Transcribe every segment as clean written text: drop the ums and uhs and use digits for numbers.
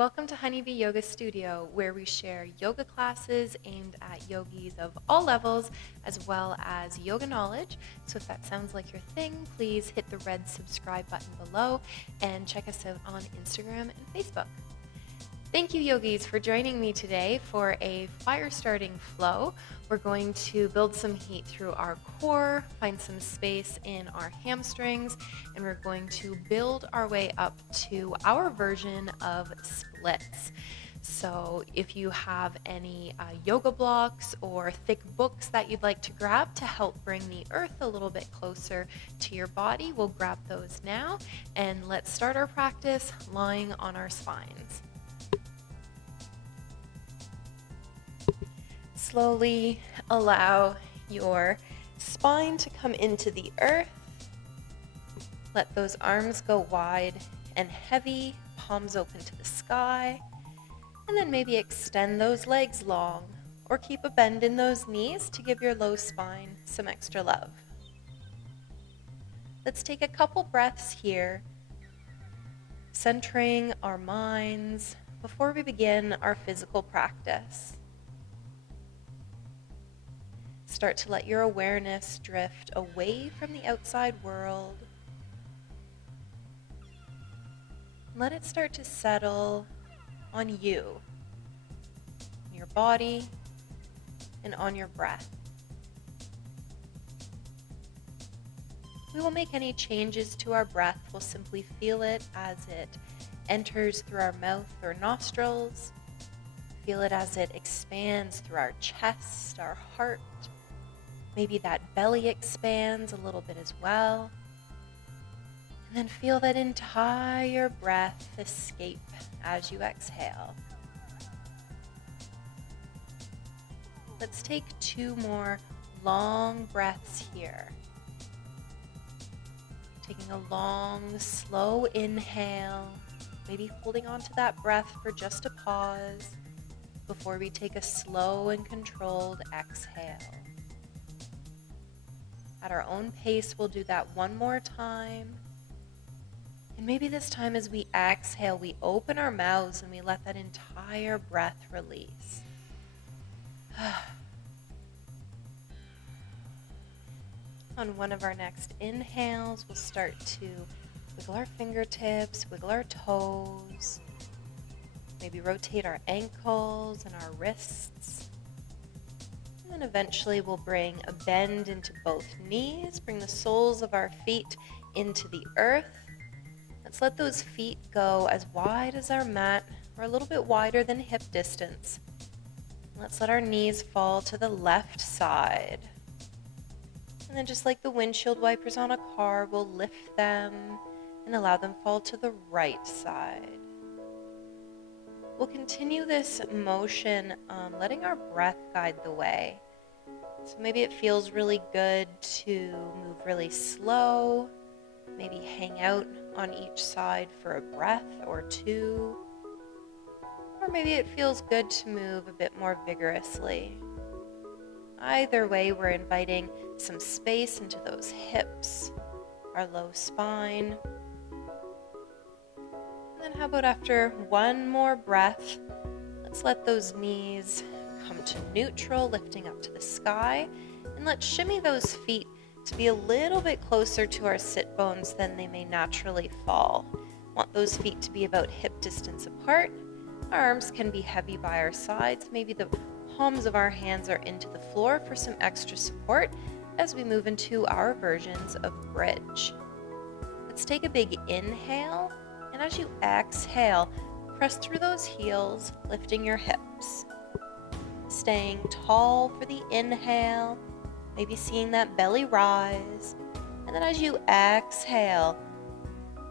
Welcome to Honeybee Yoga Studio, where we share yoga classes aimed at yogis of all levels, as well as yoga knowledge. So if that sounds like your thing, please hit the red subscribe button below and check us out on Instagram and Facebook. Thank you, yogis, for joining me today for a fire-starting flow. We're going to build some heat through our core, find some space in our hamstrings, and we're going to build our way up to our version of splits. So if you have any yoga blocks or thick books that you'd like to grab to help bring the earth a little bit closer to your body, we'll grab those now, and let's start our practice lying on our spines. Slowly allow your spine to come into the earth. Let those arms go wide and heavy, palms open to the sky. And then maybe extend those legs long or keep a bend in those knees to give your low spine some extra love. Let's take a couple breaths here, centering our minds before we begin our physical practice. Start to let your awareness drift away from the outside world. Let it start to settle on you, your body, and on your breath. We will make any changes to our breath. We'll simply feel it as it enters through our mouth or nostrils. Feel it as it expands through our chest, our heart. Maybe that belly expands a little bit as well. And then feel that entire breath escape as you exhale. Let's take 2 more long breaths here. Taking a long, slow inhale, maybe holding on to that breath for just a pause before we take a slow and controlled exhale. At our own pace, we'll do that one more time. And maybe this time as we exhale, we open our mouths and we let that entire breath release. On one of our next inhales, we'll start to wiggle our fingertips, wiggle our toes, maybe rotate our ankles and our wrists. And then eventually we'll bring a bend into both knees, bring the soles of our feet into the earth. Let's let those feet go as wide as our mat, or a little bit wider than hip distance. Let's let our knees fall to the left side. And then just like the windshield wipers on a car, we'll lift them and allow them fall to the right side. We'll continue this motion, letting our breath guide the way. So maybe it feels really good to move really slow, maybe hang out on each side for a breath or 2. Or maybe it feels good to move a bit more vigorously. Either way, we're inviting some space into those hips, our low spine. And then how about after one more breath, let's let those knees come to neutral, lifting up to the sky. And let's shimmy those feet to be a little bit closer to our sit bones than they may naturally fall. Want those feet to be about hip distance apart. Our arms can be heavy by our sides. Maybe the palms of our hands are into the floor for some extra support as we move into our versions of bridge. Let's take a big inhale. And as you exhale, press through those heels, lifting your hips. Staying tall for the inhale, maybe seeing that belly rise. And then as you exhale,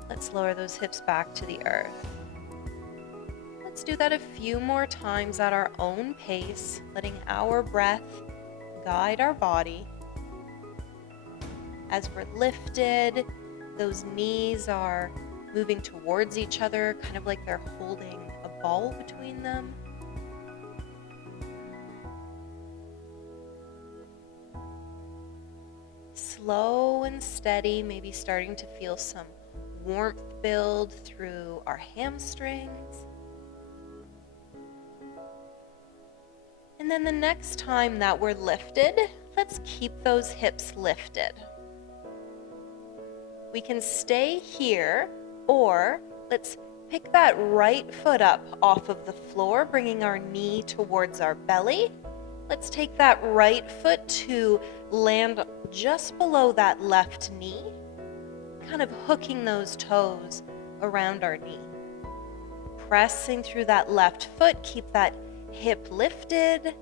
let's lower those hips back to the earth. Let's do that a few more times at our own pace, letting our breath guide our body. As we're lifted, those knees are moving towards each other, kind of like they're holding a ball between them. Slow and steady, maybe starting to feel some warmth build through our hamstrings. And then the next time that we're lifted, let's keep those hips lifted. We can stay here, or let's pick that right foot up off of the floor, bringing our knee towards our belly. Let's take that right foot to land just below that left knee, kind of hooking those toes around our knee. Pressing through that left foot, keep that hip lifted.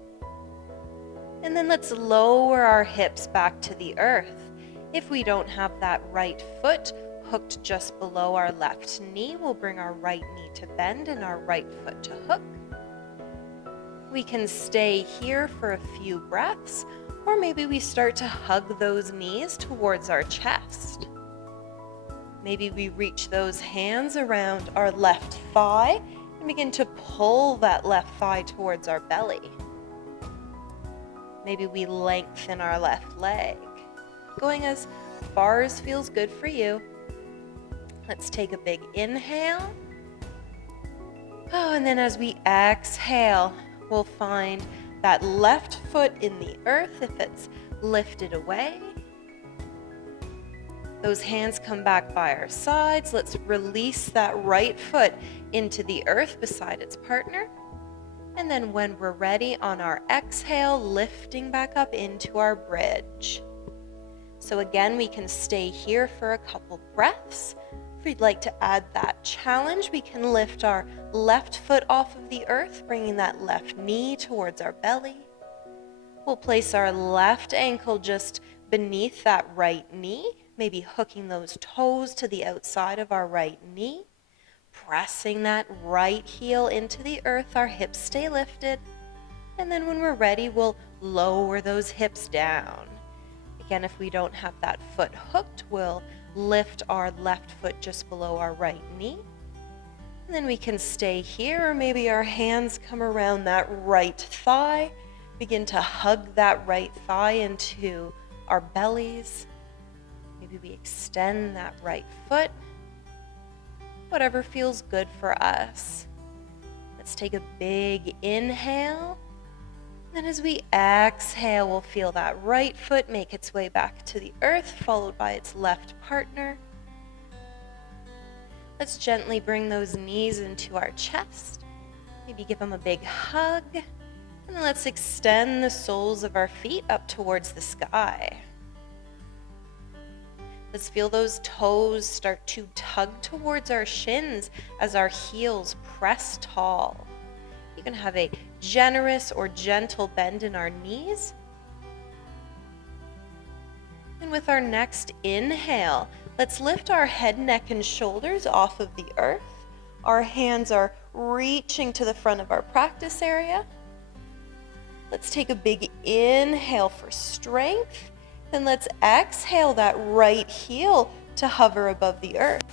And then let's lower our hips back to the earth. If we don't have that right foot hooked just below our left knee, we'll bring our right knee to bend and our right foot to hook. We can stay here for a few breaths, or maybe we start to hug those knees towards our chest. Maybe we reach those hands around our left thigh and begin to pull that left thigh towards our belly. Maybe we lengthen our left leg, going as far as feels good for you. Let's take a big inhale. Oh, and then as we exhale, we'll find that left foot in the earth if it's lifted away. Those hands come back by our sides. Let's release that right foot into the earth beside its partner. And then when we're ready, on our exhale, lifting back up into our bridge. So again, we can stay here for a couple breaths. If we'd like to add that challenge, we can lift our left foot off of the earth, bringing that left knee towards our belly. We'll place our left ankle just beneath that right knee, maybe hooking those toes to the outside of our right knee. Pressing that right heel into the earth, our hips stay lifted. And then when we're ready, we'll lower those hips down. Again, if we don't have that foot hooked, we'll lift our left foot just below our right knee. And then we can stay here, or maybe our hands come around that right thigh. Begin to hug that right thigh into our bellies. Maybe we extend that right foot. Whatever feels good for us. Let's take a big inhale. And as we exhale, we'll feel that right foot make its way back to the earth, followed by its left partner. Let's gently bring those knees into our chest. Maybe give them a big hug. And then let's extend the soles of our feet up towards the sky. Let's feel those toes start to tug towards our shins as our heels press tall. You can have a generous or gentle bend in our knees. And with our next inhale, let's lift our head, neck, and shoulders off of the earth. Our hands are reaching to the front of our practice area. Let's take a big inhale for strength. Then let's exhale that right heel to hover above the earth.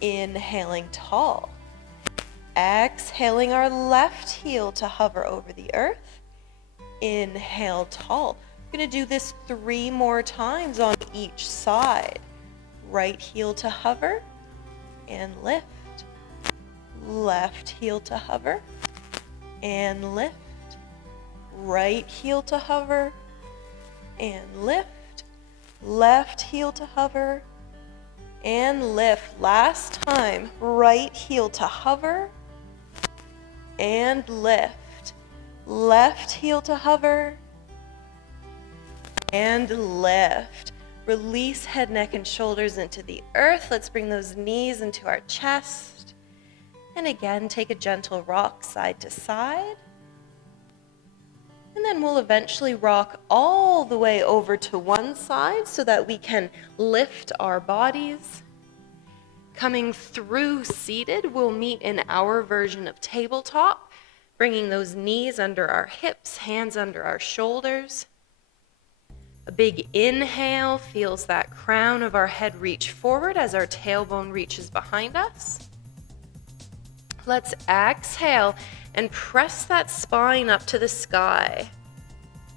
Inhaling tall. Exhaling our left heel to hover over the earth. Inhale tall. We're going to do this 3 more times on each side. Right heel to hover and lift. Left heel to hover and lift. Right heel to hover and lift. Left heel to hover and lift. Last time, right heel to hover and lift. Left heel to hover and lift. Release head, neck, and shoulders into the earth. Let's bring those knees into our chest. And again, take a gentle rock side to side. And then we'll eventually rock all the way over to one side so that we can lift our bodies. Coming through seated, we'll meet in our version of tabletop, bringing those knees under our hips, hands under our shoulders. A big inhale feels that crown of our head reach forward as our tailbone reaches behind us. Let's exhale and press that spine up to the sky,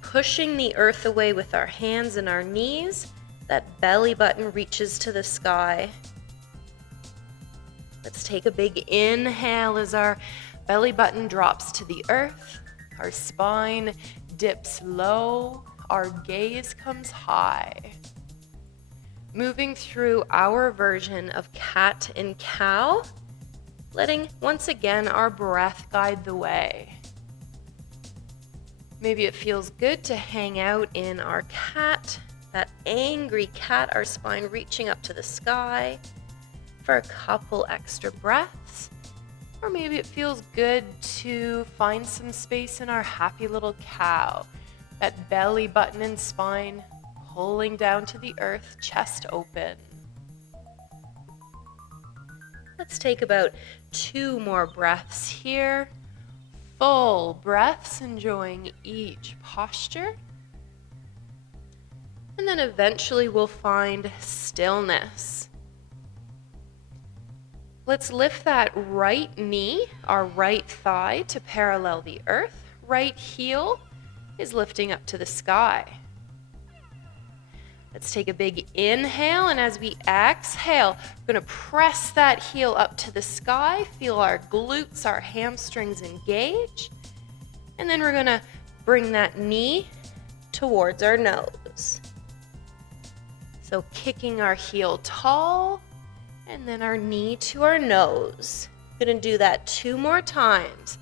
pushing the earth away with our hands and our knees. That belly button reaches to the sky. Let's take a big inhale as our belly button drops to the earth. Our spine dips low, our gaze comes high. Moving through our version of cat and cow, letting once again our breath guide the way. Maybe it feels good to hang out in our cat, that angry cat, our spine reaching up to the sky for a couple extra breaths. Or maybe it feels good to find some space in our happy little cow, that belly button and spine pulling down to the earth, chest open. Let's take about 2 more breaths here. Full breaths, enjoying each posture. And then eventually we'll find stillness. Let's lift that right knee, our right thigh, to parallel the earth. Right heel is lifting up to the sky. Let's take a big inhale, and as we exhale, we're going to press that heel up to the sky. Feel our glutes, our hamstrings engage. And then we're going to bring that knee towards our nose. So kicking our heel tall, and then our knee to our nose. Gonna do that 2 more times.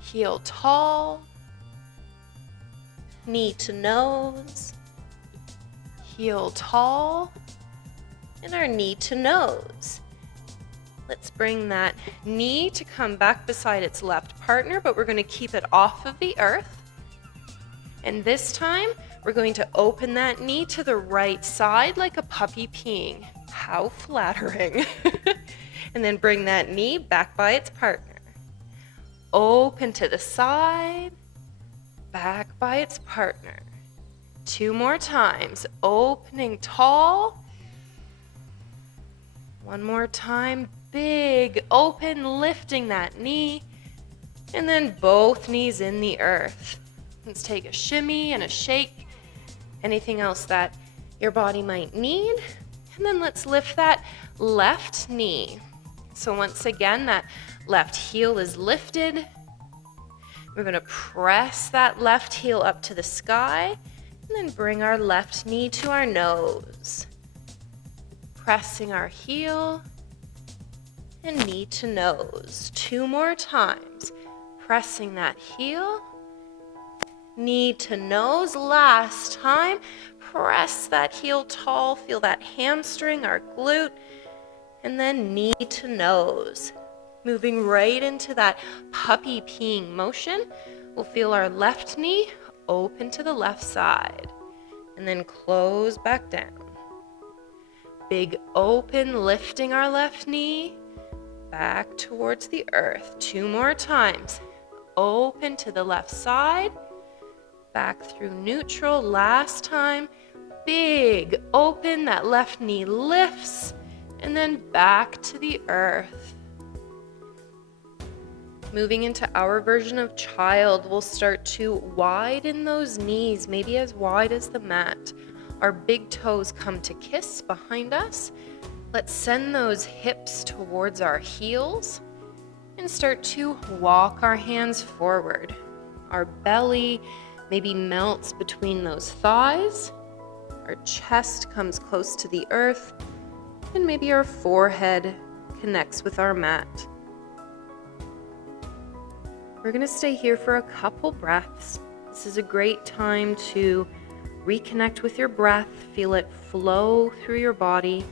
Heel tall, knee to nose, heel tall, and our knee to nose. Let's bring that knee to come back beside its left partner, but we're gonna keep it off of the earth. And this time, we're going to open that knee to the right side like a puppy peeing. How flattering. And then bring that knee back by its partner. Open to the side, back by its partner. 2 more times. Opening tall. 1 more time. Big open, lifting that knee. And then both knees in the earth. Let's take a shimmy and a shake. Anything else that your body might need. And then let's lift that left knee. So once again, that left heel is lifted. We're going to press that left heel up to the sky, and then bring our left knee to our nose. Pressing our heel and knee to nose. 2 more times. Pressing that heel, knee to nose. Last time. Press that heel tall, feel that hamstring, our glute, and then knee to nose. Moving right into that puppy peeing motion, we'll feel our left knee open to the left side, and then close back down. Big open, lifting our left knee back towards the earth. 2 more times. Open to the left side, back through neutral. Last time. Big open, that left knee lifts, and then back to the earth. Moving into our version of child, we'll start to widen those knees, maybe as wide as the mat. Our big toes come to kiss behind us. Let's send those hips towards our heels and start to walk our hands forward. Our belly maybe melts between those thighs. Our chest comes close to the earth, and maybe our forehead connects with our mat. We're going to stay here for a couple breaths. This is a great time to reconnect with your breath, feel it flow through your body.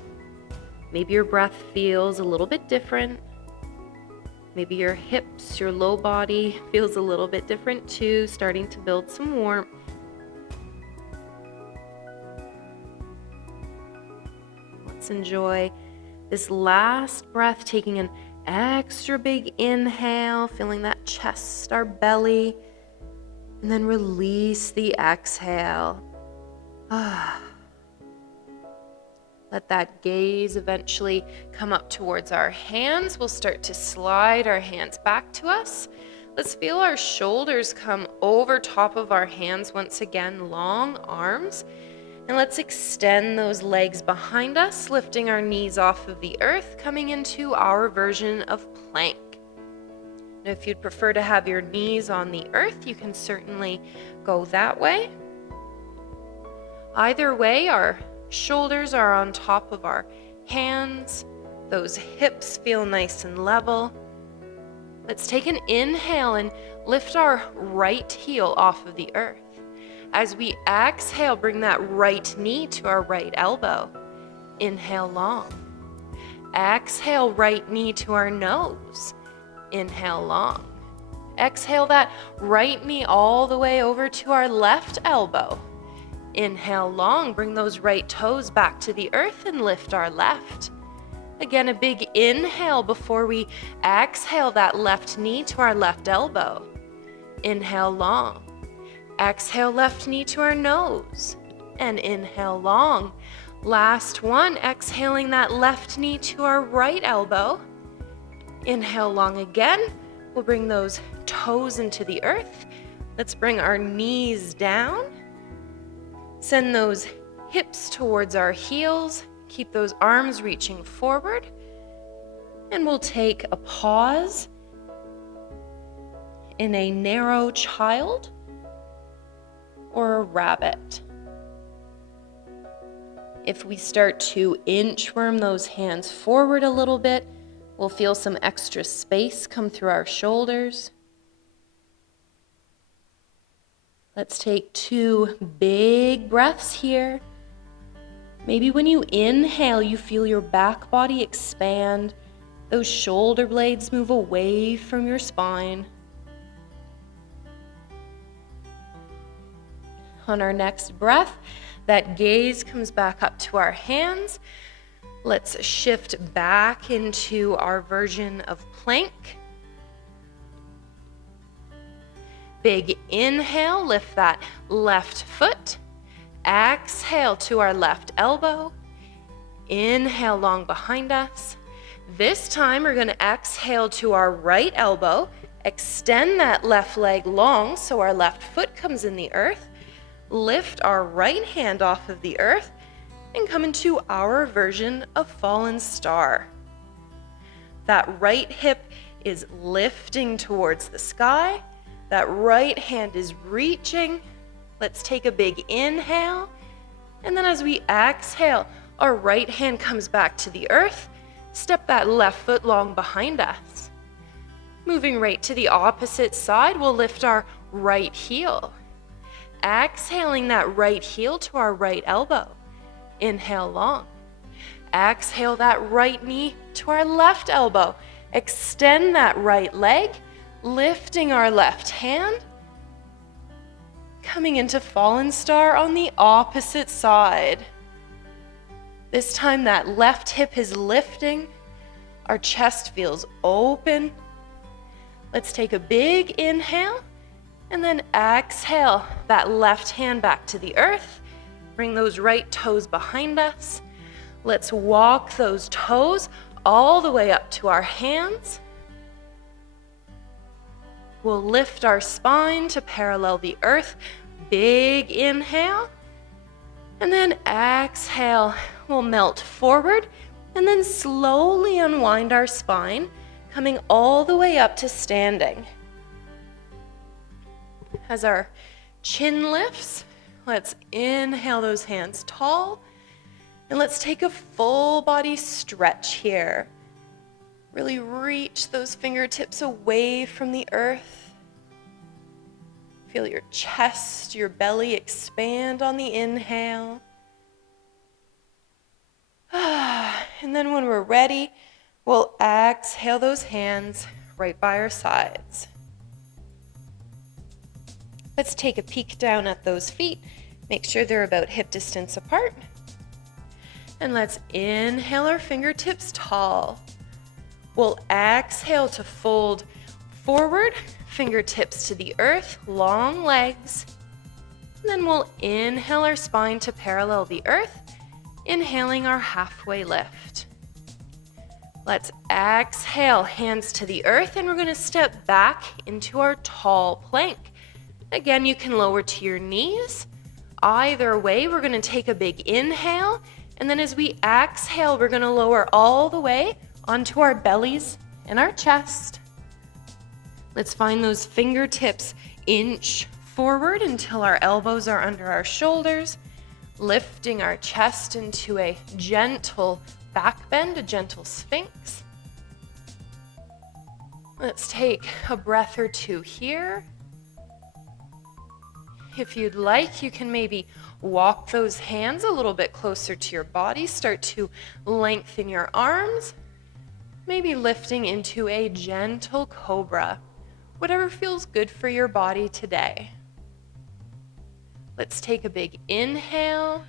Maybe your breath feels a little bit different. Maybe your hips, your low body feels a little bit different too, starting to build some warmth. Let's enjoy this last breath, taking an extra big inhale, feeling that chest, our belly, and then release the exhale. Let that gaze eventually come up towards our hands. We'll start to slide our hands back to us. Let's feel our shoulders come over top of our hands once again, long arms. And let's extend those legs behind us, lifting our knees off of the earth, coming into our version of plank. And if you'd prefer to have your knees on the earth, you can certainly go that way. Either way, our shoulders are on top of our hands. Those hips feel nice and level. Let's take an inhale and lift our right heel off of the earth. As we exhale, bring that right knee to our right elbow. Inhale long. Exhale, right knee to our nose. Inhale long. Exhale that right knee all the way over to our left elbow. Inhale long, bring those right toes back to the earth and lift our left. Again, a big inhale before we exhale that left knee to our left elbow. Inhale long. Exhale left knee to our nose. And inhale long. Last one, exhaling that left knee to our right elbow. Inhale long again. We'll bring those toes into the earth. Let's bring our knees down. Send those hips towards our heels. Keep those arms reaching forward. And we'll take a pause in a narrow child or a rabbit. If we start to inchworm those hands forward a little bit, we'll feel some extra space come through our shoulders. Let's take 2 big breaths here. Maybe when you inhale, you feel your back body expand. Those shoulder blades move away from your spine. On our next breath, that gaze comes back up to our hands. Let's shift back into our version of plank. Big inhale, lift that left foot. Exhale to our left elbow. Inhale long behind us. This time we're going to exhale to our right elbow. Extend that left leg long so our left foot comes in the earth. Lift our right hand off of the earth and come into our version of fallen star. That right hip is lifting towards the sky. That right hand is reaching. Let's take a big inhale. And then as we exhale, our right hand comes back to the earth. Step that left foot long behind us. Moving right to the opposite side, we'll lift our right heel. Exhaling that right heel to our right elbow. Inhale long. Exhale that right knee to our left elbow. Extend that right leg, lifting our left hand. Coming into fallen star on the opposite side. This time that left hip is lifting. Our chest feels open. Let's take a big inhale. And then exhale that left hand back to the earth. Bring those right toes behind us. Let's walk those toes all the way up to our hands. We'll lift our spine to parallel the earth. Big inhale. And then exhale. We'll melt forward and then slowly unwind our spine, coming all the way up to standing. As our chin lifts, let's inhale those hands tall. And let's take a full body stretch here. Really reach those fingertips away from the earth. Feel your chest, your belly expand on the inhale. And then when we're ready, we'll exhale those hands right by our sides. Let's take a peek down at those feet. Make sure they're about hip distance apart. And let's inhale our fingertips tall. We'll exhale to fold forward, fingertips to the earth, long legs. And then we'll inhale our spine to parallel the earth, inhaling our halfway lift. Let's exhale, hands to the earth, and we're going to step back into our tall plank. Again, you can lower to your knees. Either way, we're going to take a big inhale, and then as we exhale, we're going to lower all the way onto our bellies and our chest. Let's find those fingertips inch forward until our elbows are under our shoulders, lifting our chest into a gentle back bend, a gentle sphinx. Let's take a breath or two here. If you'd like, you can maybe walk those hands a little bit closer to your body. Start to lengthen your arms, maybe lifting into a gentle cobra, whatever feels good for your body today. Let's take a big inhale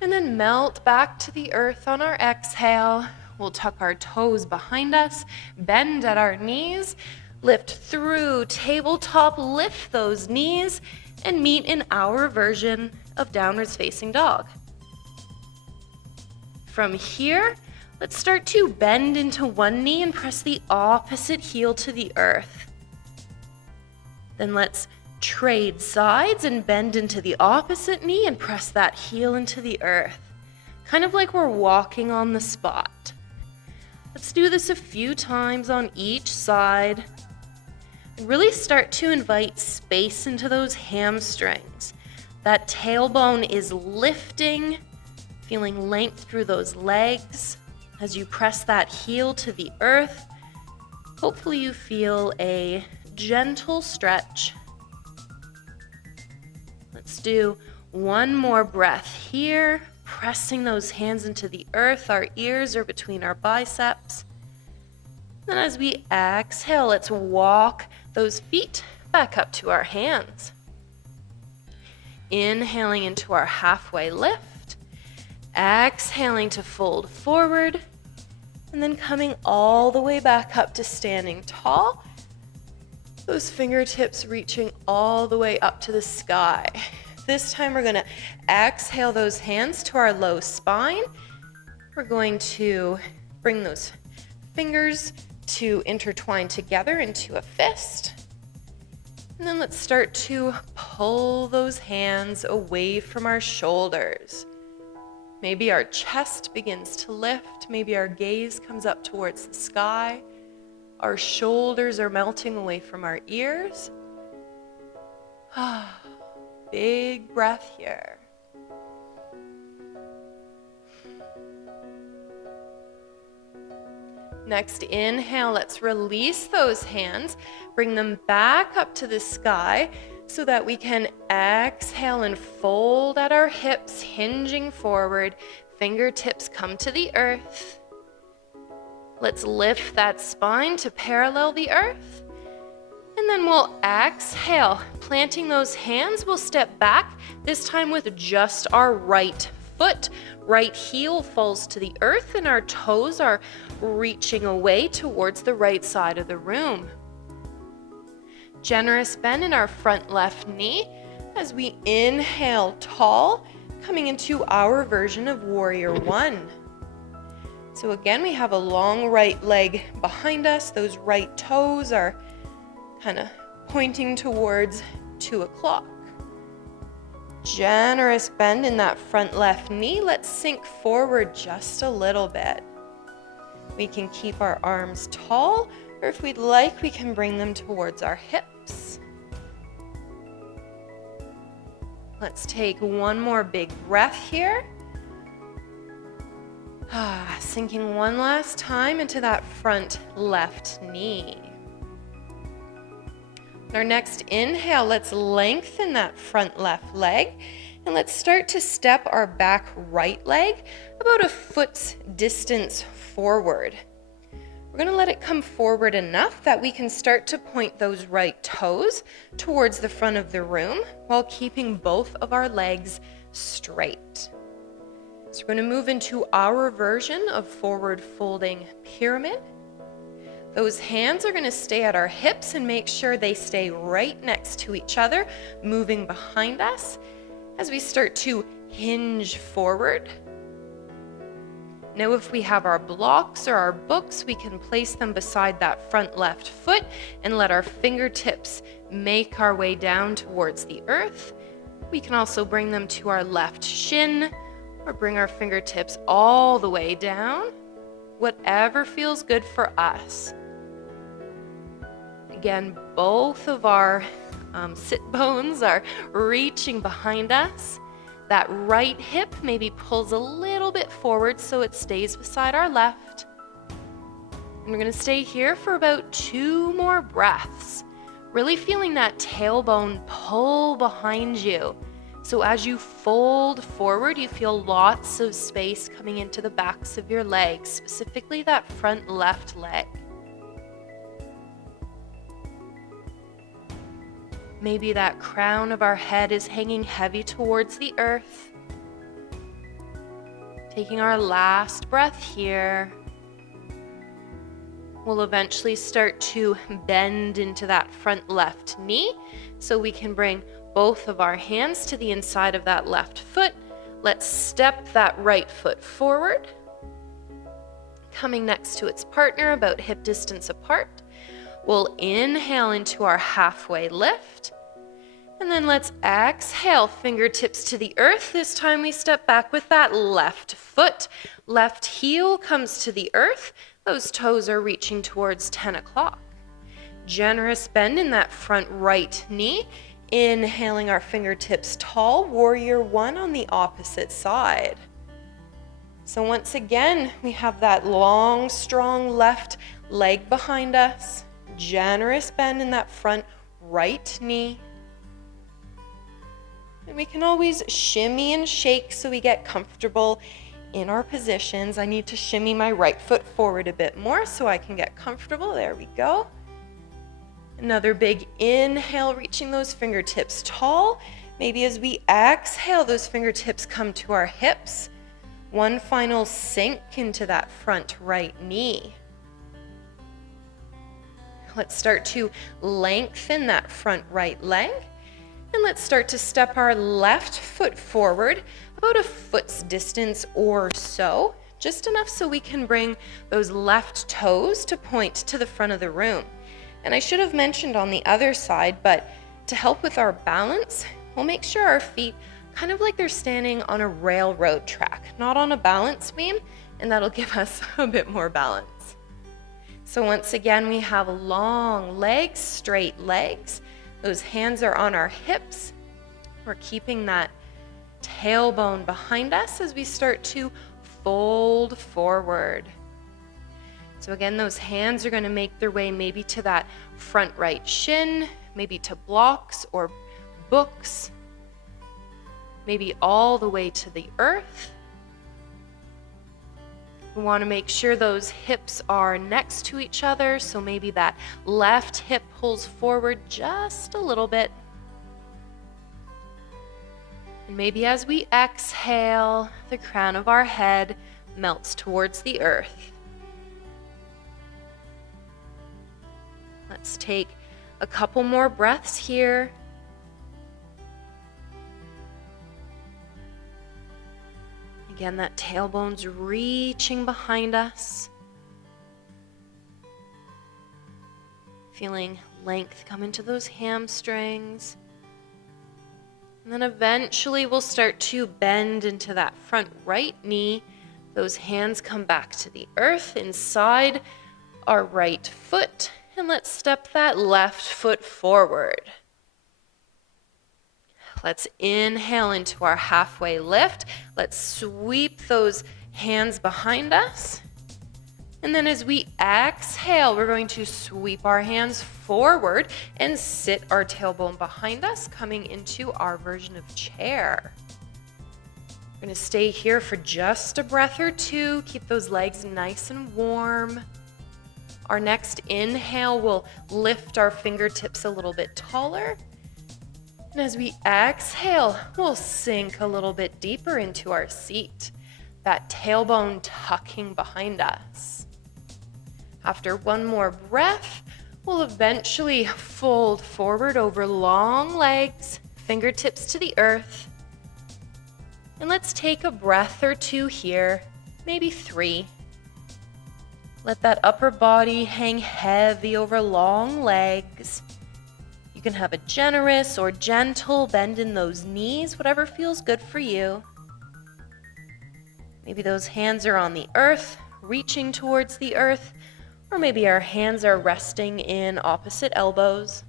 and then melt back to the earth on our exhale. We'll tuck our toes behind us, bend at our knees, lift through tabletop, lift those knees, and meet in our version of downwards facing dog. From here, let's start to bend into one knee and press the opposite heel to the earth. Then let's trade sides and bend into the opposite knee and press that heel into the earth, kind of like we're walking on the spot. Let's do this a few times on each side. Really start to invite space into those hamstrings. That tailbone is lifting, feeling length through those legs. As you press that heel to the earth, hopefully you feel a gentle stretch. Let's do one more breath here, pressing those hands into the earth. Our ears are between our biceps. Then as we exhale, let's walk those feet back up to our hands. Inhaling into our halfway lift, exhaling to fold forward, and then coming all the way back up to standing tall. Those fingertips reaching all the way up to the sky. This time we're going to exhale those hands to our low spine. We're going to bring those fingers to intertwine together into a fist. And then let's start to pull those hands away from our shoulders. Maybe our chest begins to lift. Maybe our gaze comes up towards the sky. Our shoulders are melting away from our ears. Big breath here. Next inhale, let's release those hands, bring them back up to the sky so that we can exhale and fold at our hips, hinging forward. Fingertips come to the earth. Let's lift that spine to parallel the earth. And then we'll exhale, planting those hands, we'll step back, this time with just our right foot. Right heel falls to the earth and our toes are reaching away towards the right side of the room. Generous bend in our front left knee as we inhale tall, coming into our version of Warrior One. So again, we have a long right leg behind us. Those right toes are kind of pointing towards 2 o'clock. Generous bend in that front left knee. Let's sink forward just a little bit. We can keep our arms tall, or if we'd like, we can bring them towards our hips. Let's take one more big breath here. Sinking one last time into that front left knee. On our next inhale, let's lengthen that front left leg and let's start to step our back right leg about a foot's distance forward. We're going to let it come forward enough that we can start to point those right toes towards the front of the room while keeping both of our legs straight. So we're going to move into our version of forward folding pyramid. Those hands are going to stay at our hips and make sure they stay right next to each other, moving behind us as we start to hinge forward. Now, if we have our blocks or our books, we can place them beside that front left foot and let our fingertips make our way down towards the earth. We can also bring them to our left shin or bring our fingertips all the way down, whatever feels good for us. again, both of our sit bones are reaching behind us. That right hip maybe pulls a little bit forward so it stays beside our left. And we're going to stay here for about 2 more breaths, really feeling that tailbone pull behind you. So as you fold forward, you feel lots of space coming into the backs of your legs, specifically that front left leg. Maybe that crown of our head is hanging heavy towards the earth. Taking our last breath here. We'll eventually start to bend into that front left knee, so we can bring both of our hands to the inside of that left foot. Let's step that right foot forward, coming next to its partner, about hip distance apart. We'll inhale into our halfway lift, and then let's exhale, fingertips to the earth. This time we step back with that left foot. Left heel comes to the earth. Those toes are reaching towards 10 o'clock. Generous bend in that front right knee. Inhaling our fingertips tall, warrior one on the opposite side. So once again, we have that long, strong left leg behind us. Generous bend in that front right knee. And we can always shimmy and shake so we get comfortable in our positions. I need to shimmy my right foot forward a bit more so I can get comfortable. There we go. Another big inhale, reaching those fingertips tall. Maybe as we exhale, those fingertips come to our hips. One final sink into that front right knee. Let's start to lengthen that front right leg. And let's start to step our left foot forward about a foot's distance or so, just enough so we can bring those left toes to point to the front of the room. And I should have mentioned on the other side, but to help with our balance, we'll make sure our feet kind of like they're standing on a railroad track, not on a balance beam, and that'll give us a bit more balance. So once again, we have long legs, straight legs. Those hands are on our hips. We're keeping that tailbone behind us as we start to fold forward. So again, those hands are going to make their way maybe to that front right shin, maybe to blocks or books, maybe all the way to the earth. We want to make sure those hips are next to each other, so maybe that left hip pulls forward just a little bit. And maybe as we exhale, the crown of our head melts towards the earth. Let's take a couple more breaths here. Again, that tailbone's reaching behind us. Feeling length come into those hamstrings. And then eventually we'll start to bend into that front right knee. Those hands come back to the earth inside our right foot. And let's step that left foot forward. Let's inhale into our halfway lift. Let's sweep those hands behind us. And then as we exhale, we're going to sweep our hands forward and sit our tailbone behind us, coming into our version of chair. We're going to stay here for just a breath or two. Keep those legs nice and warm. Our next inhale, we'll lift our fingertips a little bit taller. And as we exhale, we'll sink a little bit deeper into our seat, that tailbone tucking behind us. After one more breath, we'll eventually fold forward over long legs, fingertips to the earth. And let's take a breath or two here, maybe 3. Let that upper body hang heavy over long legs. You can have a generous or gentle bend in those knees, whatever feels good for you. Maybe those hands are on the earth, reaching towards the earth, Or maybe our hands are resting in opposite elbows.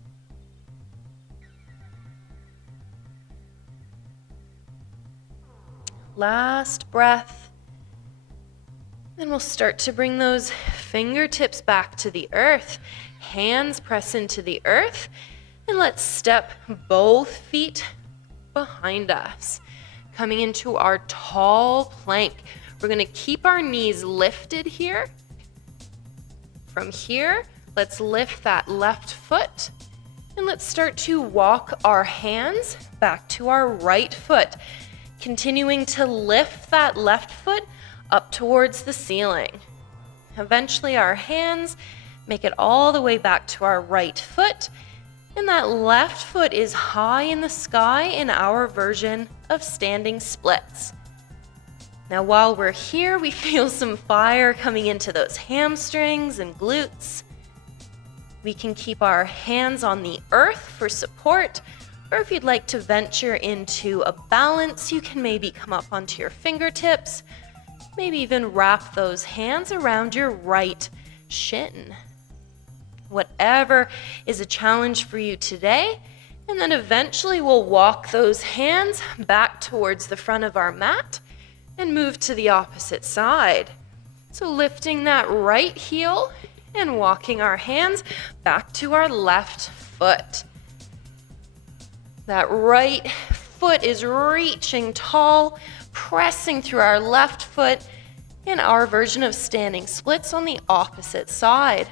Last breath. Then we'll start to bring those fingertips back to the earth. Hands press into the earth. And let's step both feet behind us. Coming into our tall plank. We're going to keep our knees lifted here. From here, let's lift that left foot. And let's start to walk our hands back to our right foot. Continuing to lift that left foot up towards the ceiling. Eventually our hands make it all the way back to our right foot. And that left foot is high in the sky in our version of standing splits. Now while we're here, we feel some fire coming into those hamstrings and glutes. We can keep our hands on the earth for support, or if you'd like to venture into a balance, you can maybe come up onto your fingertips, maybe even wrap those hands around your right shin. Whatever is a challenge for you today, and then eventually we'll walk those hands back towards the front of our mat and move to the opposite side. So lifting that right heel and walking our hands back to our left foot. That right foot is reaching tall, pressing through our left foot in our version of standing splits on the opposite side.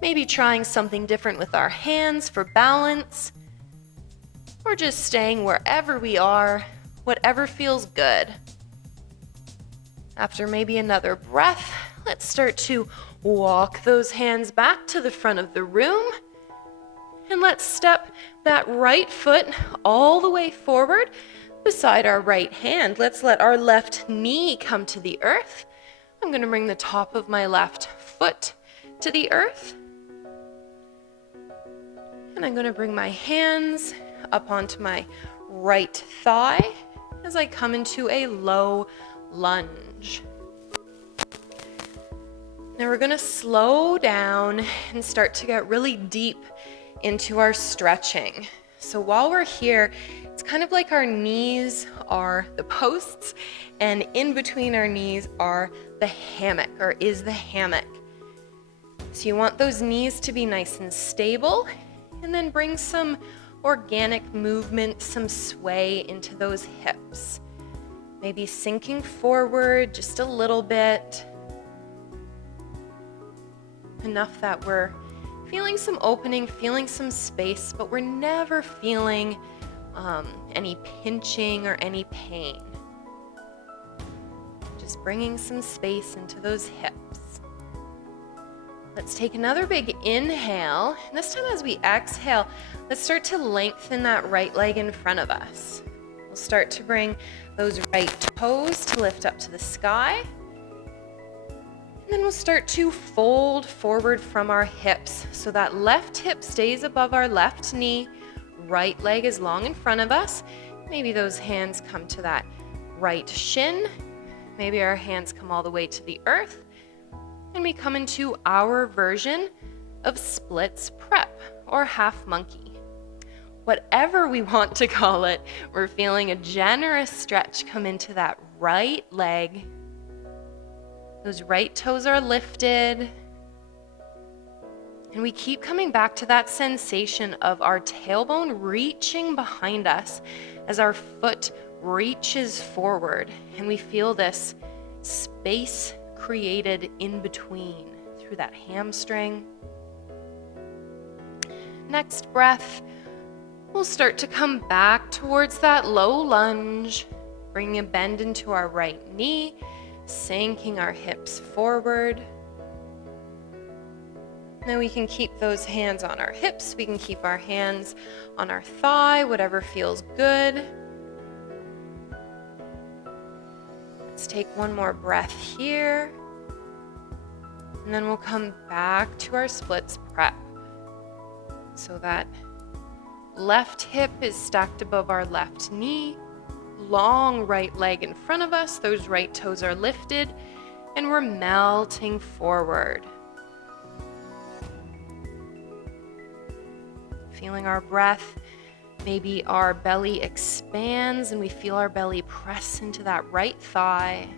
Maybe trying something different with our hands for balance, or just staying wherever we are, whatever feels good. After maybe another breath, let's start to walk those hands back to the front of the room. And let's step that right foot all the way forward beside our right hand. Let's let our left knee come to the earth. I'm going to bring the top of my left foot to the earth. And I'm going to bring my hands up onto my right thigh as I come into a low lunge. Now we're going to slow down and start to get really deep into our stretching. So while we're here, it's kind of like our knees are the posts, and in between our knees are the hammock, or is the hammock. So you want those knees to be nice and stable, and then bring some organic movement, some sway into those hips. Maybe sinking forward just a little bit. Enough that we're feeling some opening, feeling some space, but we're never feeling any pinching or any pain. Just bringing some space into those hips. Let's take another big inhale. And this time as we exhale, let's start to lengthen that right leg in front of us. We'll start to bring those right toes to lift up to the sky. And then we'll start to fold forward from our hips. So that left hip stays above our left knee. Right leg is long in front of us. Maybe those hands come to that right shin. Maybe our hands come all the way to the earth. And we come into our version of splits prep, or half monkey. Whatever we want to call it, we're feeling a generous stretch come into that right leg. Those right toes are lifted. And we keep coming back to that sensation of our tailbone reaching behind us as our foot reaches forward. And we feel this space created in between through that hamstring. Next breath, we'll start to come back towards that low lunge, bringing a bend into our right knee, sinking our hips forward. Now we can keep those hands on our hips. We can keep our hands on our thigh, whatever feels good. Let's take one more breath here. And then we'll come back to our splits prep. So that left hip is stacked above our left knee. Long right leg in front of us. Those right toes are lifted. And we're melting forward. feeling our breath. Maybe our belly expands and we feel our belly press into that right thigh.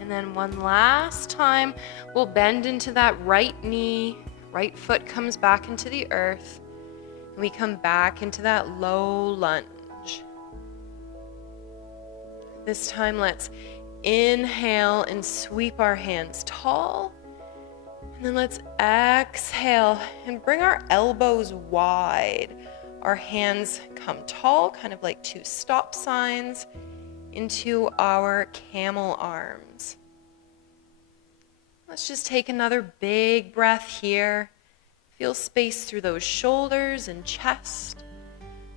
And then one last time, we'll bend into that right knee. Right foot comes back into the earth. And we come back into that low lunge. This time, let's inhale and sweep our hands tall. And then let's exhale and bring our elbows wide. Our hands come tall, kind of like two stop signs, into our camel arms. Let's just take another big breath here. Feel space through those shoulders and chest.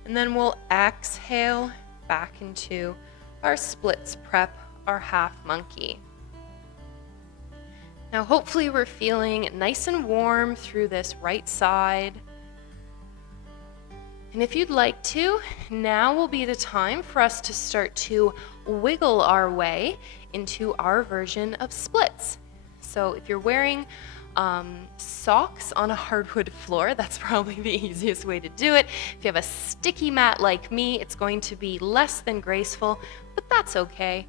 And then we'll exhale back into our splits prep, our half monkey. Now hopefully we're feeling nice and warm through this right side. And if you'd like to, now will be the time for us to start to wiggle our way into our version of splits. So if you're wearing socks on a hardwood floor, that's probably the easiest way to do it. If you have a sticky mat like me, it's going to be less than graceful, but that's okay.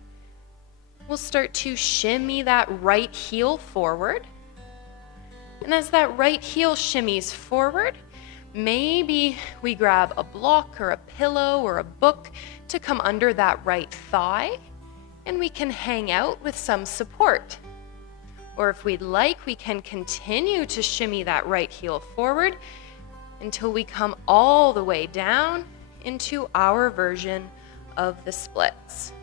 We'll start to shimmy that right heel forward. And as that right heel shimmies forward, maybe we grab a block or a pillow or a book to come under that right thigh, and we can hang out with some support. Or if we'd like, we can continue to shimmy that right heel forward until we come all the way down into our version of the splits.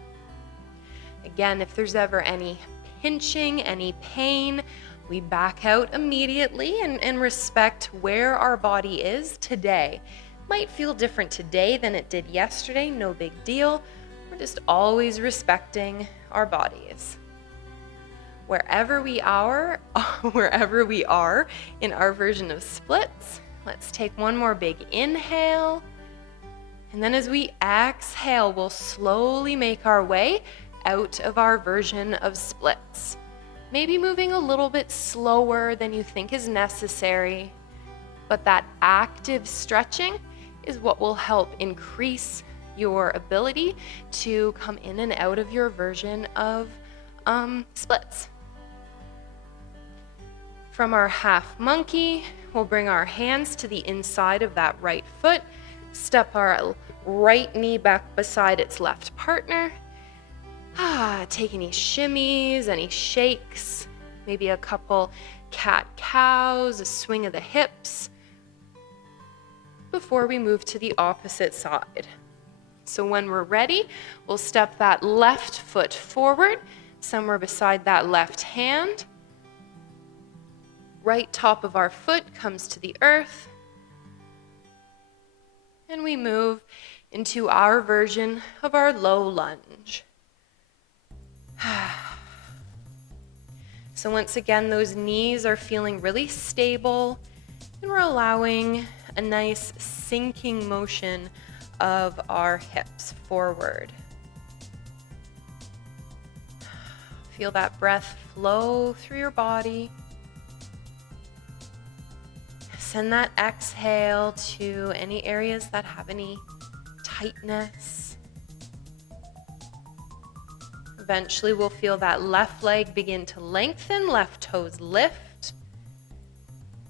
Again, if there's ever any pinching, any pain, we back out immediately and respect where our body is today. Might feel different today than it did yesterday, no big deal. We're just always respecting our bodies. Wherever we are in our version of splits, let's take one more big inhale. And then as we exhale, we'll slowly make our way out of our version of splits. Maybe moving a little bit slower than you think is necessary, but that active stretching is what will help increase your ability to come in and out of your version of splits. From our half monkey, we'll bring our hands to the inside of that right foot, step our right knee back beside its left partner. Take any shimmies, any shakes, maybe a couple cat-cows, a swing of the hips, before we move to the opposite side. So when we're ready, we'll step that left foot forward, somewhere beside that left hand. Right top of our foot comes to the earth. And we move into our version of our low lunge. So once again, those knees are feeling really stable, and we're allowing a nice sinking motion of our hips forward. Feel that breath flow through your body. Send that exhale to any areas that have any tightness. Eventually, we'll feel that left leg begin to lengthen, left toes lift.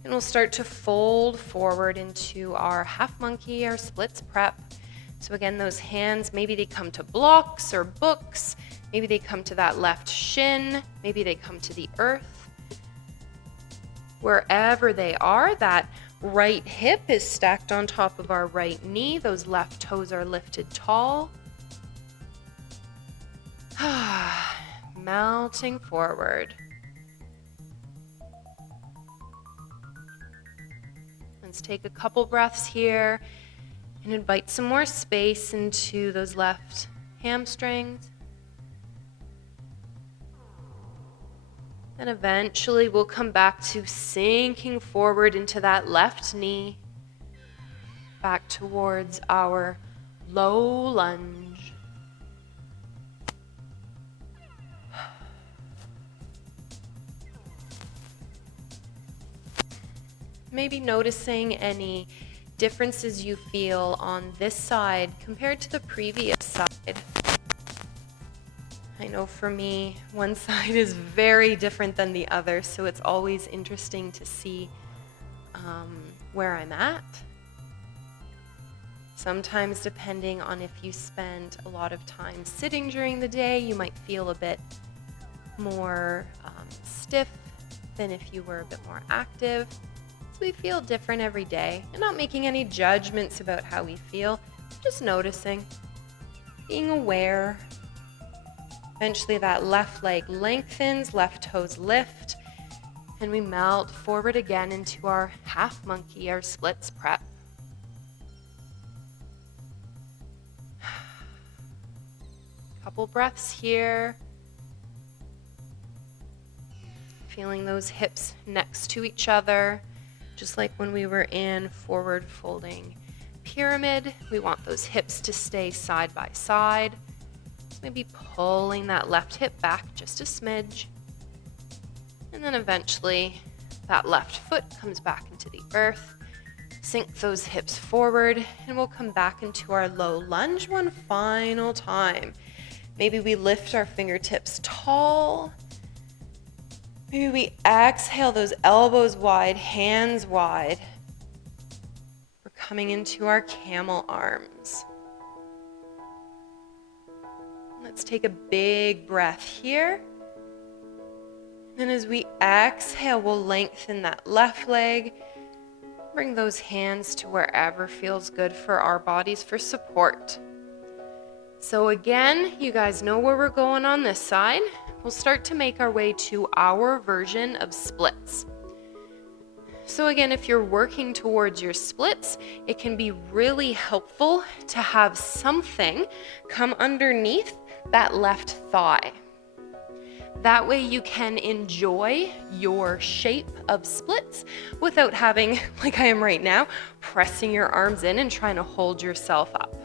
And we'll start to fold forward into our half monkey, our splits prep. So again, those hands, maybe they come to blocks or books. Maybe they come to that left shin. Maybe they come to the earth. Wherever they are, that right hip is stacked on top of our right knee. Those left toes are lifted tall. Melting forward. Let's take a couple breaths here and invite some more space into those left hamstrings. And eventually we'll come back to sinking forward into that left knee, back towards our low lunge. Maybe noticing any differences you feel on this side compared to the previous side. I know for me, one side is very different than the other, so it's always interesting to see where I'm at. Sometimes, depending on if you spend a lot of time sitting during the day, you might feel a bit more stiff than if you were a bit more active. So we feel different every day. I'm not making any judgments about how we feel, just noticing, being aware. Eventually that left leg lengthens, left toes lift, and we melt forward again into our half monkey, our splits prep. Couple breaths here. Feeling those hips next to each other, just like when we were in forward folding pyramid. We want those hips to stay side by side. Maybe pulling that left hip back just a smidge. And then eventually that left foot comes back into the earth. Sink those hips forward, and we'll come back into our low lunge one final time. Maybe we lift our fingertips tall. Maybe we exhale those elbows wide, hands wide. We're coming into our camel arms. Let's take a big breath here. And as we exhale, we'll lengthen that left leg. Bring those hands to wherever feels good for our bodies for support. So again, you guys know where we're going on this side. We'll start to make our way to our version of splits. So again, if you're working towards your splits, it can be really helpful to have something come underneath that left thigh. That way you can enjoy your shape of splits without having, like I am right now, pressing your arms in and trying to hold yourself up.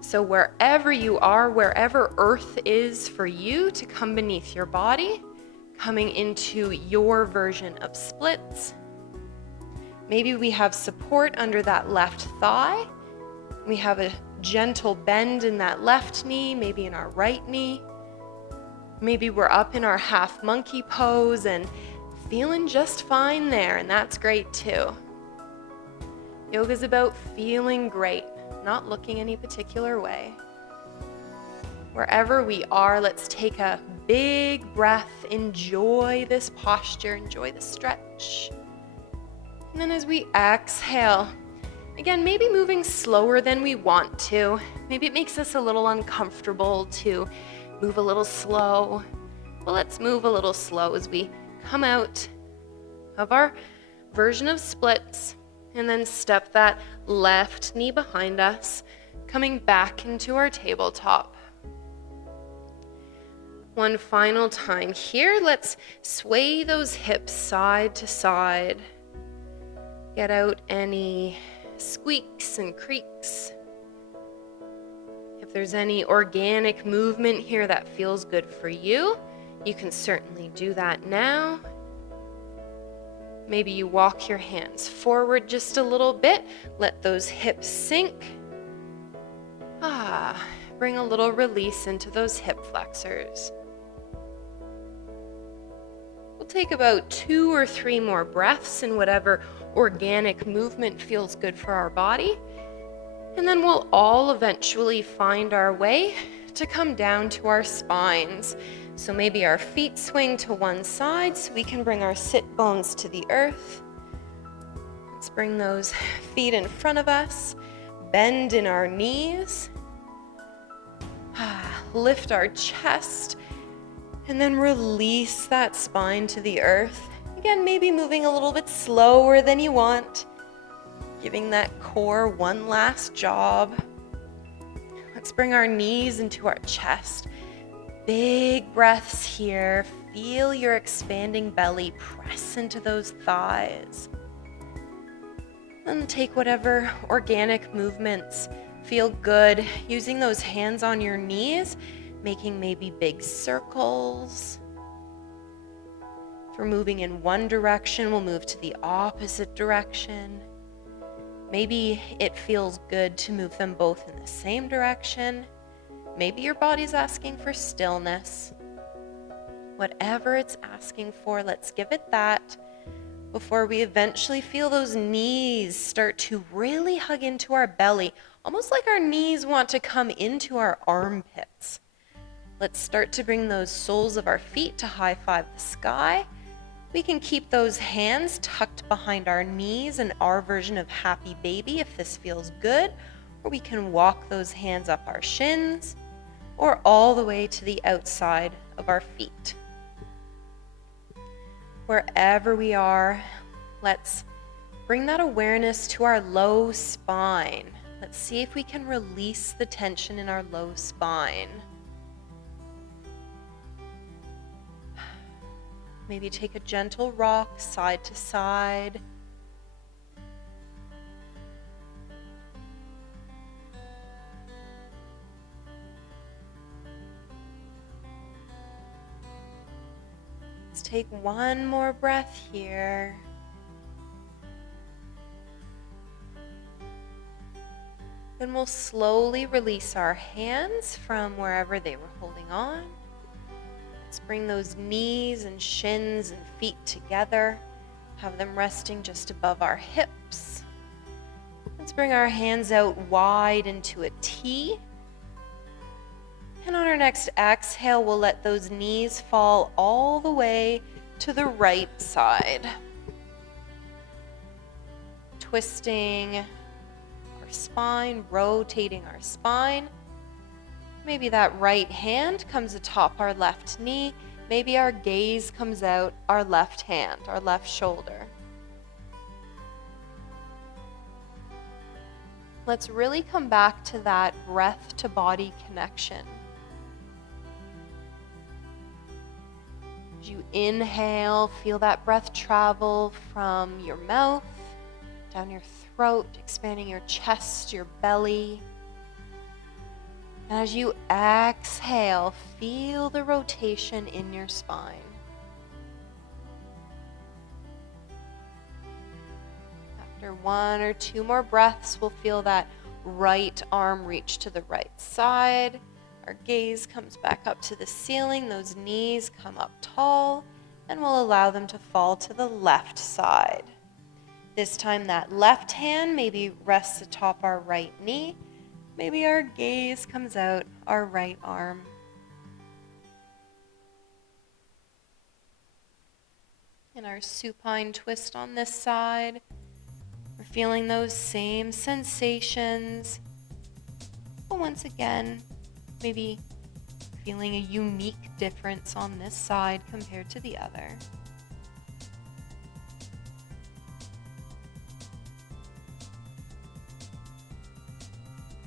So wherever you are, wherever earth is for you to come beneath your body, coming into your version of splits. Maybe we have support under that left thigh. We have a gentle bend in that left knee, maybe in our right knee. Maybe we're up in our half monkey pose and feeling just fine there, and that's great too. Yoga's about feeling great, not looking any particular way. Wherever we are, let's take a big breath, enjoy this posture, enjoy the stretch. And then as we exhale, again, maybe moving slower than we want to. Maybe it makes us a little uncomfortable to move a little slow. Well, let's move a little slow as we come out of our version of splits, and then step that left knee behind us, coming back into our tabletop. One final time here, let's sway those hips side to side. Get out any squeaks and creaks. If there's any organic movement here that feels good for you, you can certainly do that now. Maybe you walk your hands forward just a little bit. Let those hips sink. Bring a little release into those hip flexors. We'll take about 2 or 3 more breaths in whatever organic movement feels good for our body. And then we'll all eventually find our way to come down to our spines. So maybe our feet swing to one side so we can bring our sit bones to the earth. Let's bring those feet in front of us, bend in our knees, lift our chest, and then release that spine to the earth. Again, maybe moving a little bit slower than you want, giving that core one last job. Let's bring our knees into our chest. Big breaths here. Feel your expanding belly press into those thighs. Then take whatever organic movements feel good, using those hands on your knees, making maybe big circles. If we're moving in one direction, we'll move to the opposite direction. Maybe it feels good to move them both in the same direction. Maybe your body's asking for stillness. Whatever it's asking for, let's give it that before we eventually feel those knees start to really hug into our belly, almost like our knees want to come into our armpits. Let's start to bring those soles of our feet to high five the sky. We can keep those hands tucked behind our knees in our version of happy baby if this feels good, or we can walk those hands up our shins or all the way to the outside of our feet. Wherever we are, let's bring that awareness to our low spine. Let's see if we can release the tension in our low spine. Maybe take a gentle rock side to side. Let's take one more breath here. Then we'll slowly release our hands from wherever they were holding on. Let's bring those knees and shins and feet together. Have them resting just above our hips. Let's bring our hands out wide into a T. And on our next exhale, we'll let those knees fall all the way to the right side. Twisting our spine, rotating our spine. Maybe that right hand comes atop our left knee. Maybe our gaze comes out our left hand, our left shoulder. Let's really come back to that breath to body connection. As you inhale, feel that breath travel from your mouth, down your throat, expanding your chest, your belly. And as you exhale, feel the rotation in your spine. After one or two more breaths, we'll feel that right arm reach to the right side. Our gaze comes back up to the ceiling. Those knees come up tall, and we'll allow them to fall to the left side. This time that left hand maybe rests atop our right knee. Maybe our gaze comes out our right arm. And our supine twist on this side. We're feeling those same sensations. But once again, maybe feeling a unique difference on this side compared to the other.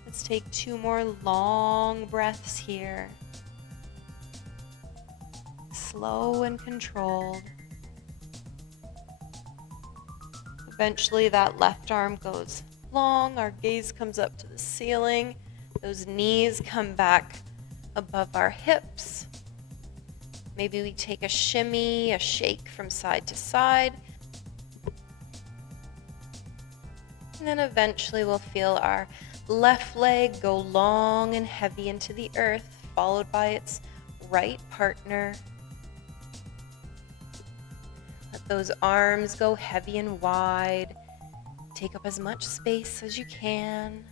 Let's take two more long breaths here. Slow and controlled. Eventually that left arm goes long, our gaze comes up to the ceiling, those knees come back above our hips. Maybe we take a shimmy, a shake from side to side. And then eventually we'll feel our left leg go long and heavy into the earth, followed by its right partner. Let those arms go heavy and wide. Take up as much space as you can.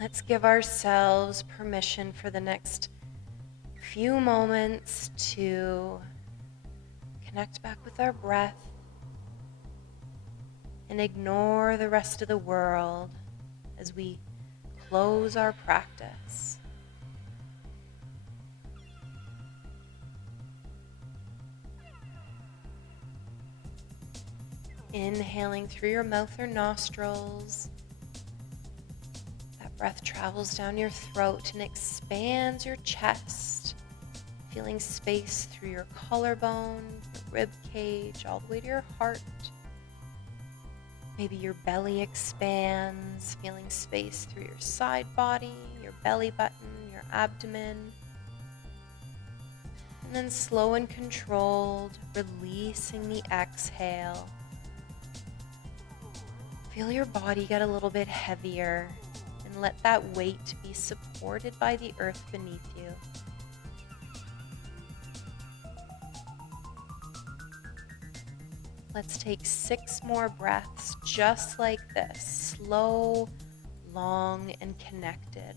Let's give ourselves permission for the next few moments to connect back with our breath and ignore the rest of the world as we close our practice. Inhaling through your mouth or nostrils. That breath travels down your throat and expands your chest, feeling space through your collarbone, your rib cage, all the way to your heart. Maybe your belly expands, feeling space through your side body, your belly button, your abdomen. And then slow and controlled, releasing the exhale. Feel your body get a little bit heavier and let that weight be supported by the earth beneath you. Let's take 6 more breaths just like this, slow, long, and connected.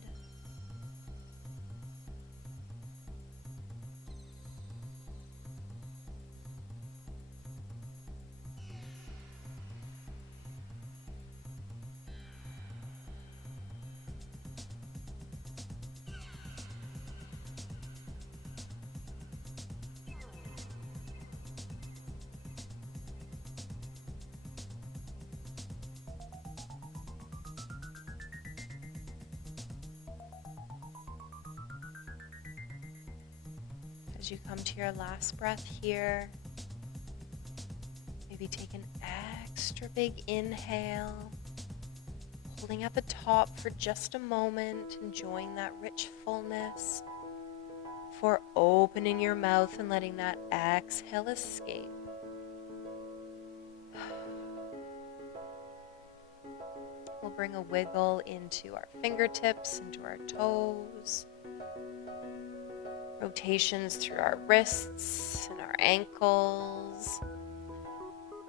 As you come to your last breath here, maybe take an extra big inhale, holding at the top for just a moment, enjoying that rich fullness, before opening your mouth and letting that exhale escape. We'll bring a wiggle into our fingertips, into our toes. Rotations through our wrists and our ankles.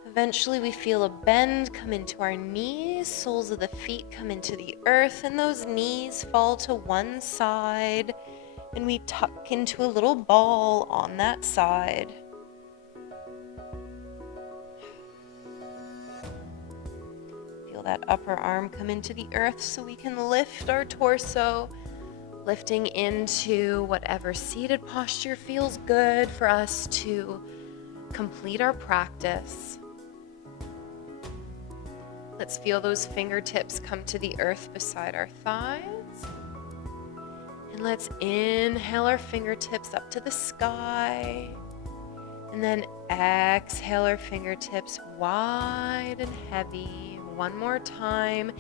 Eventually we feel a bend come into our knees, soles of the feet come into the earth, and those knees fall to one side, and we tuck into a little ball on that side. Feel that upper arm come into the earth so we can lift our torso, lifting into whatever seated posture feels good for us to complete our practice. Let's feel those fingertips come to the earth beside our thighs. And let's inhale our fingertips up to the sky. And then exhale our fingertips wide and heavy. One more time.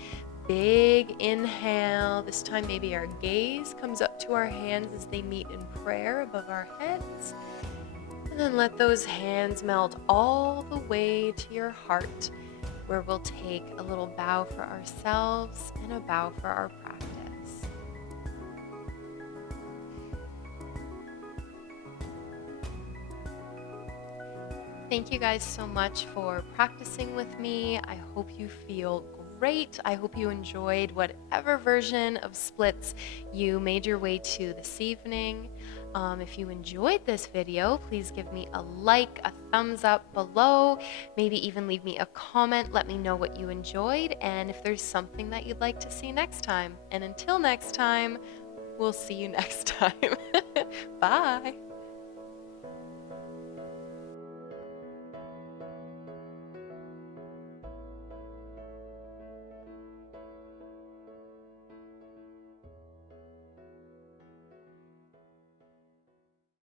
Big inhale. This time maybe our gaze comes up to our hands as they meet in prayer above our heads. And then let those hands melt all the way to your heart, where we'll take a little bow for ourselves and a bow for our practice. Thank you guys so much for practicing with me. I hope you feel great. I hope you enjoyed whatever version of splits you made your way to this evening. If you enjoyed this video, please give me a like, a thumbs up below, maybe even leave me a comment. Let me know what you enjoyed and if there's something that you'd like to see next time. And until next time, we'll see you next time. Bye.